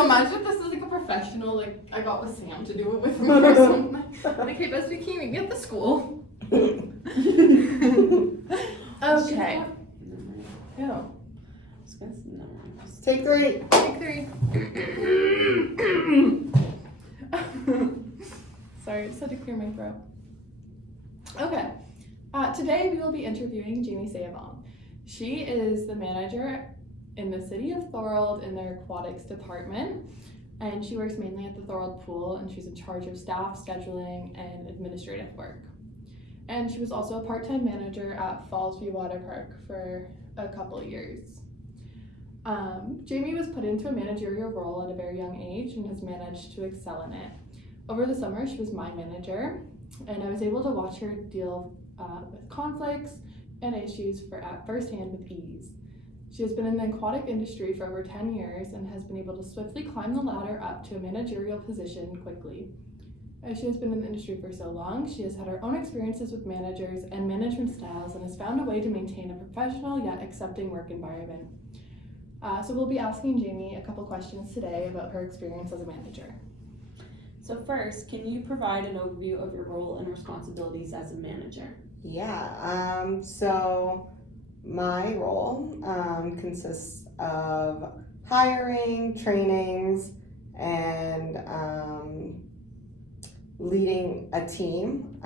No, imagine if this is like a professional, like I got with Sam to do it with me or something. Like, hey, best we can meet me at the school. Okay. Yeah. Take 3. Take 3. Sorry, I just had to clear my throat. Okay. Today we will be interviewing Jamie Sayavong. She is the manager in the city of Thorold in their aquatics department, and she works mainly at the Thorold pool, and she's in charge of staff, scheduling, and administrative work. And she was also a part-time manager at Fallsview Water Park for a couple years. Jamie was put into a managerial role at a very young age and has managed to excel in it. Over the summer, she was my manager, and I was able to watch her deal with conflicts and issues at firsthand with ease. She has been in the aquatic industry for over 10 years and has been able to swiftly climb the ladder up to a managerial position quickly. As she has been in the industry for so long, she has had her own experiences with managers and management styles and has found a way to maintain a professional yet accepting work environment. So we'll be asking Jamie a couple questions today about her experience as a manager. So first, can you provide an overview of your role and responsibilities as a manager? Yeah, so my role consists of hiring, trainings, and leading a team.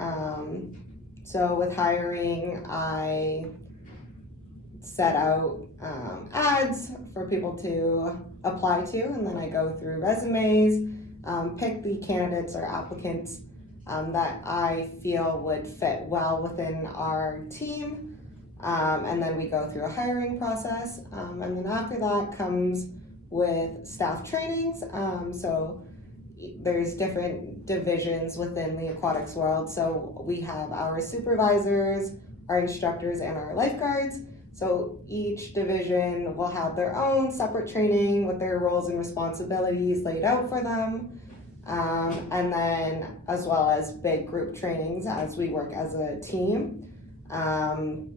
So with hiring, I set out ads for people to apply to, and then I go through resumes, pick the candidates or applicants that I feel would fit well within our team, and then we go through a hiring process, and then after that comes with staff trainings. So there's different divisions within the aquatics world. So we have our supervisors, our instructors, and our lifeguards. So each division will have their own separate training with their roles and responsibilities laid out for them. And then as well as big group trainings as we work as a team. And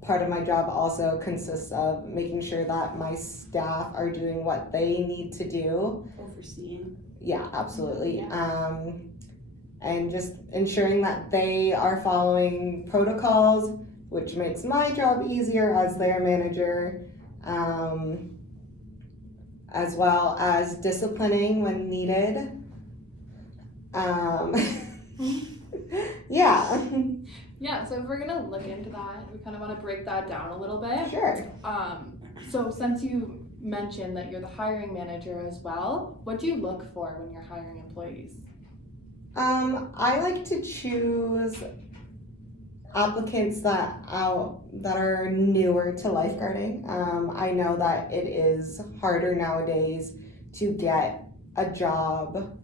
part of my job also consists of making sure that my staff are doing what they need to do. Overseeing. Yeah, absolutely. Yeah. And just ensuring that they are following protocols, which makes my job easier as their manager. As well as disciplining when needed. Yeah. Yeah, so if we're gonna look into that, we kind of want to break that down a little bit. Sure. So since you mentioned that you're the hiring manager as well, what do you look for when you're hiring employees? I like to choose applicants that are newer to lifeguarding. I know that it is harder nowadays to get a job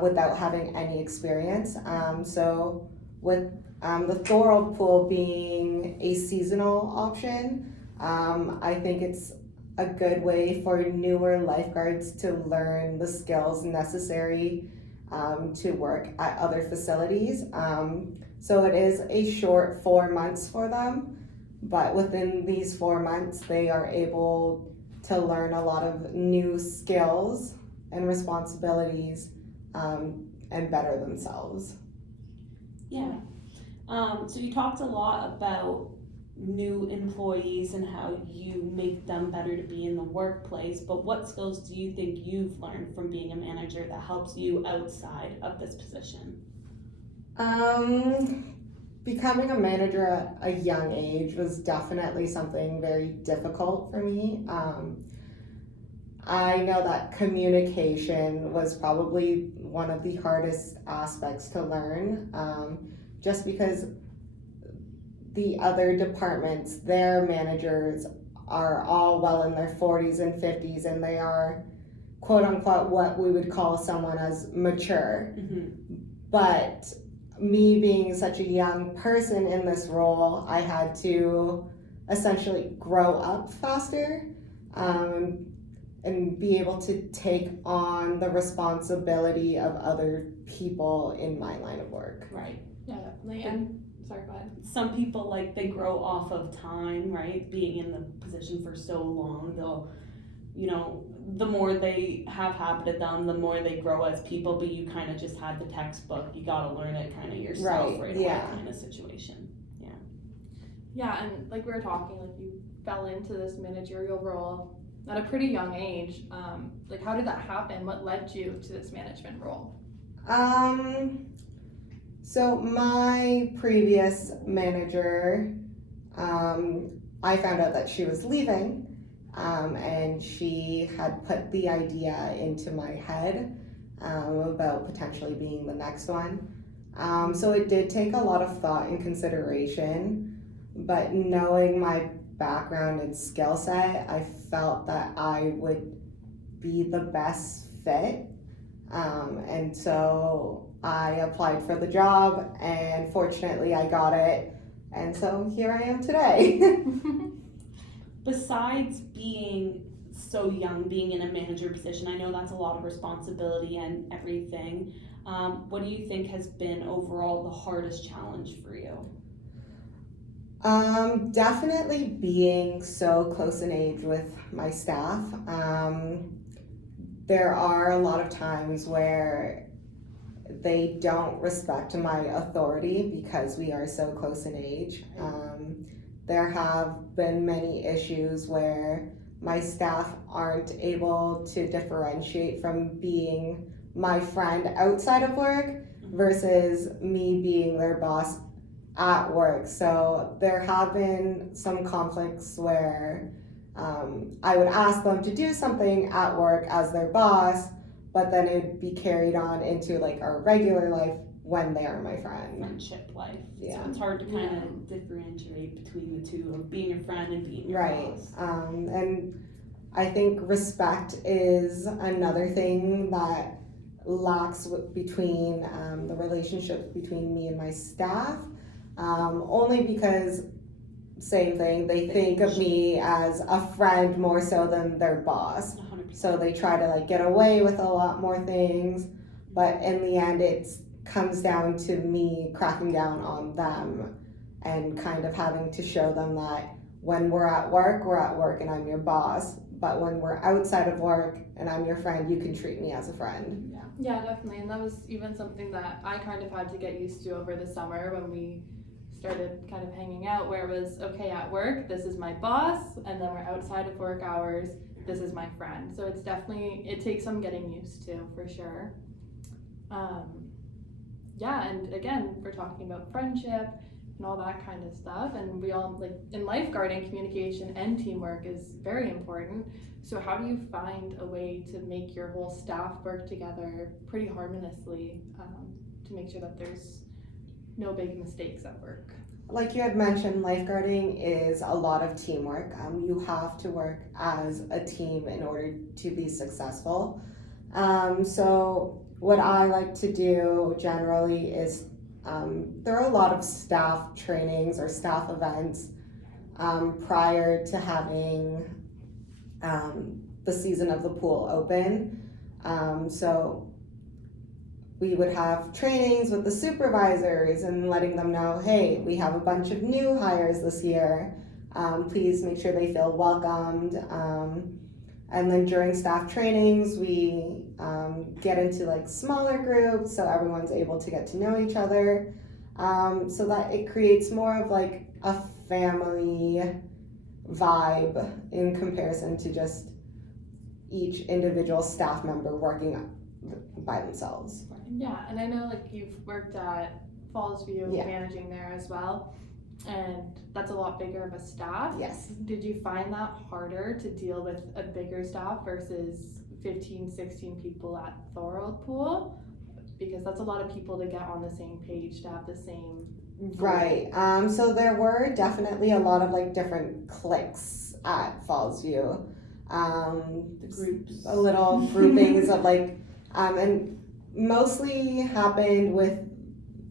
without having any experience. So with the Thorold pool being a seasonal option, I think it's a good way for newer lifeguards to learn the skills necessary to work at other facilities. So it is a short 4 months for them, but within these 4 months, they are able to learn a lot of new skills and responsibilities and better themselves. Yeah. So you talked a lot about new employees and how you make them better to be in the workplace, but what skills do you think you've learned from being a manager that helps you outside of this position? Becoming a manager at a young age was definitely something very difficult for me. I know that communication was probably one of the hardest aspects to learn, just because the other departments, their managers are all well in their 40s and 50s, and they are quote unquote what we would call someone as mature. Mm-hmm. But me being such a young person in this role, I had to essentially grow up faster and be able to take on the responsibility of other people in my line of work. Right. Yeah, definitely. And sorry, go ahead. Some people, like, they grow off of time, right? Being in the position for so long, they'll the more they have habited them, the more they grow as people, but you kind of just had the textbook, you gotta learn it kind of yourself right away yeah. kind of situation. Yeah, and like we were talking, like you fell into this managerial role at a pretty young age. Like how did that happen? What led you to this management role? So my previous manager, I found out that she was leaving, and she had put the idea into my head about potentially being the next one. So it did take a lot of thought and consideration, but knowing my background and skill set, I felt that I would be the best fit. And so I applied for the job, and fortunately I got it, and so here I am today. Besides being so young, being in a manager position, I know that's a lot of responsibility and everything. What do you think has been overall the hardest challenge for you? Definitely being so close in age with my staff. There are a lot of times where they don't respect my authority because we are so close in age. There have been many issues where my staff aren't able to differentiate from being my friend outside of work versus me being their boss at work. So there have been some conflicts where I would ask them to do something at work as their boss, but then it would be carried on into like our regular life when they are my friend. Friendship life. Yeah. So it's hard to kind of differentiate between the two of being your friend and being your Right. boss. And I think respect is another thing that lacks between the relationship between me and my staff. Only because, same thing, they think of me as a friend more so than their boss. 100%. So they try to like get away with a lot more things, but in the end it comes down to me cracking down on them and kind of having to show them that when we're at work and I'm your boss, but when we're outside of work and I'm your friend, you can treat me as a friend. Yeah, definitely. And that was even something that I kind of had to get used to over the summer when we started kind of hanging out, where it was okay at work, this is my boss, and then we're outside of work hours, this is my friend. So it's definitely, it takes some getting used to for sure. Yeah, and again, we're talking about friendship and all that kind of stuff, and we all, like in lifeguarding, communication and teamwork is very important. So how do you find a way to make your whole staff work together pretty harmoniously to make sure that there's no big mistakes at work? Like you had mentioned, lifeguarding is a lot of teamwork. You have to work as a team in order to be successful. So what I like to do generally is there are a lot of staff trainings or staff events prior to having the season of the pool open. So we would have trainings with the supervisors and letting them know, hey, we have a bunch of new hires this year. Please make sure they feel welcomed. And then during staff trainings, we get into like smaller groups so everyone's able to get to know each other, so that it creates more of like a family vibe in comparison to just each individual staff member working by themselves. Yeah, and I know like you've worked at Fallsview, Yeah. managing there as well, and that's a lot bigger of a staff. Yes. Did you find that harder to deal with a bigger staff versus 15, 16 people at Thorold Pool? Because that's a lot of people to get on the same page, to have the same Right. So there were definitely a lot of like different cliques at Fallsview. The groups. A little groupings of like, and mostly happened with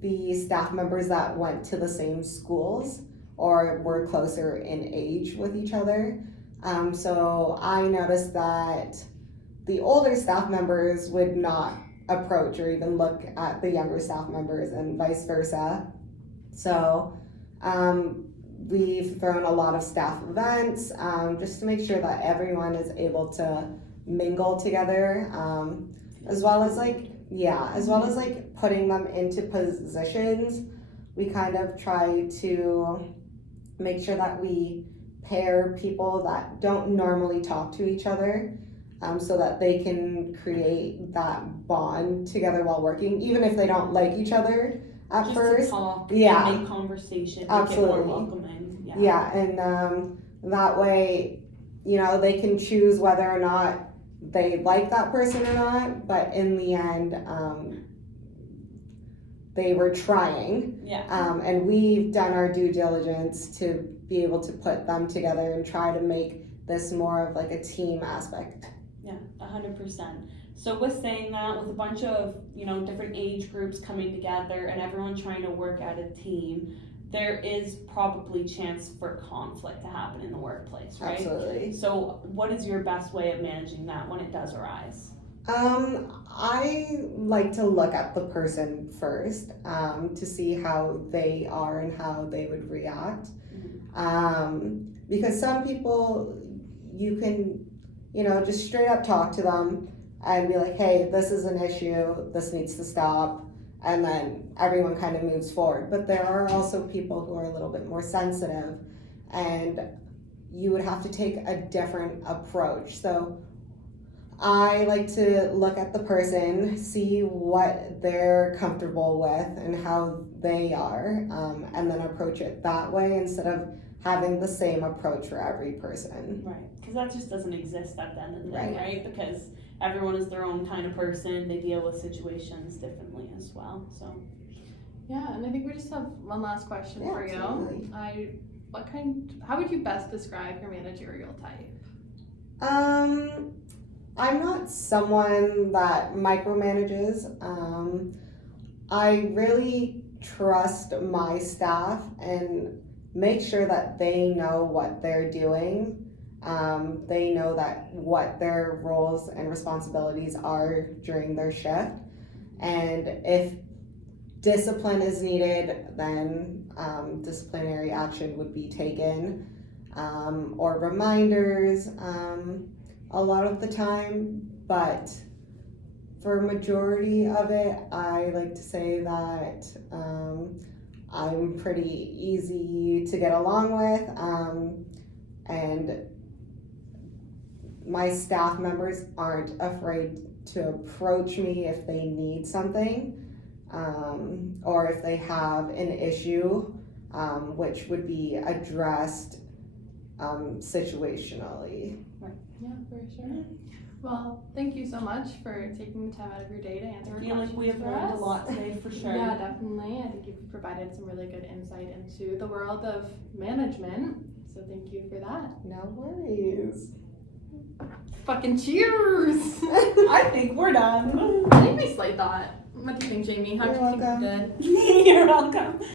the staff members that went to the same schools or were closer in age with each other. So I noticed that the older staff members would not approach or even look at the younger staff members and vice versa. So we've thrown a lot of staff events just to make sure that everyone is able to mingle together, as well as like putting them into positions. We kind of try to make sure that we pair people that don't normally talk to each other, so that they can create that bond together while working, even if they don't like each other at Just first. to talk, Yeah. and make conversation, make Absolutely. it more welcoming. Yeah. Yeah, and that way, they can choose whether or not they like that person or not, but in the end, they were trying. Yeah. And we've done our due diligence to be able to put them together and try to make this more of like a team aspect. Yeah, 100%. So with saying that, with a bunch of, different age groups coming together and everyone trying to work as a team, there is probably chance for conflict to happen in the workplace, right? Absolutely. So what is your best way of managing that when it does arise? I like to look at the person first, to see how they are and how they would react. Because some people, you can, just straight up talk to them and be like, hey, this is an issue, this needs to stop, and then everyone kind of moves forward. But there are also people who are a little bit more sensitive, and you would have to take a different approach. So I like to look at the person, see what they're comfortable with and how they are, and then approach it that way instead of having the same approach for every person. Right, because that just doesn't exist at the end of the day, Right. right? Because everyone is their own kind of person, they deal with situations differently as well, so. Yeah, and I think we just have one last question Yeah, for you. absolutely. How would you best describe your managerial type? I'm not someone that micromanages. I really trust my staff and make sure that they know what they're doing. They know that what their roles and responsibilities are during their shift. And if discipline is needed, then disciplinary action would be taken, or reminders a lot of the time. But for majority of it, I like to say that I'm pretty easy to get along with, and my staff members aren't afraid to approach me if they need something, or if they have an issue, which would be addressed situationally. Yeah, for sure. Well, thank you so much for taking the time out of your day to answer our I feel like we have questions for learned a us. lot today for sure. Yeah, definitely. I think you've provided some really good insight into the world of management. So thank you for that. No worries. Fucking cheers! I think we're done. I think we slayed that. What do you think, Jamie? How do You're you think we did? You're welcome.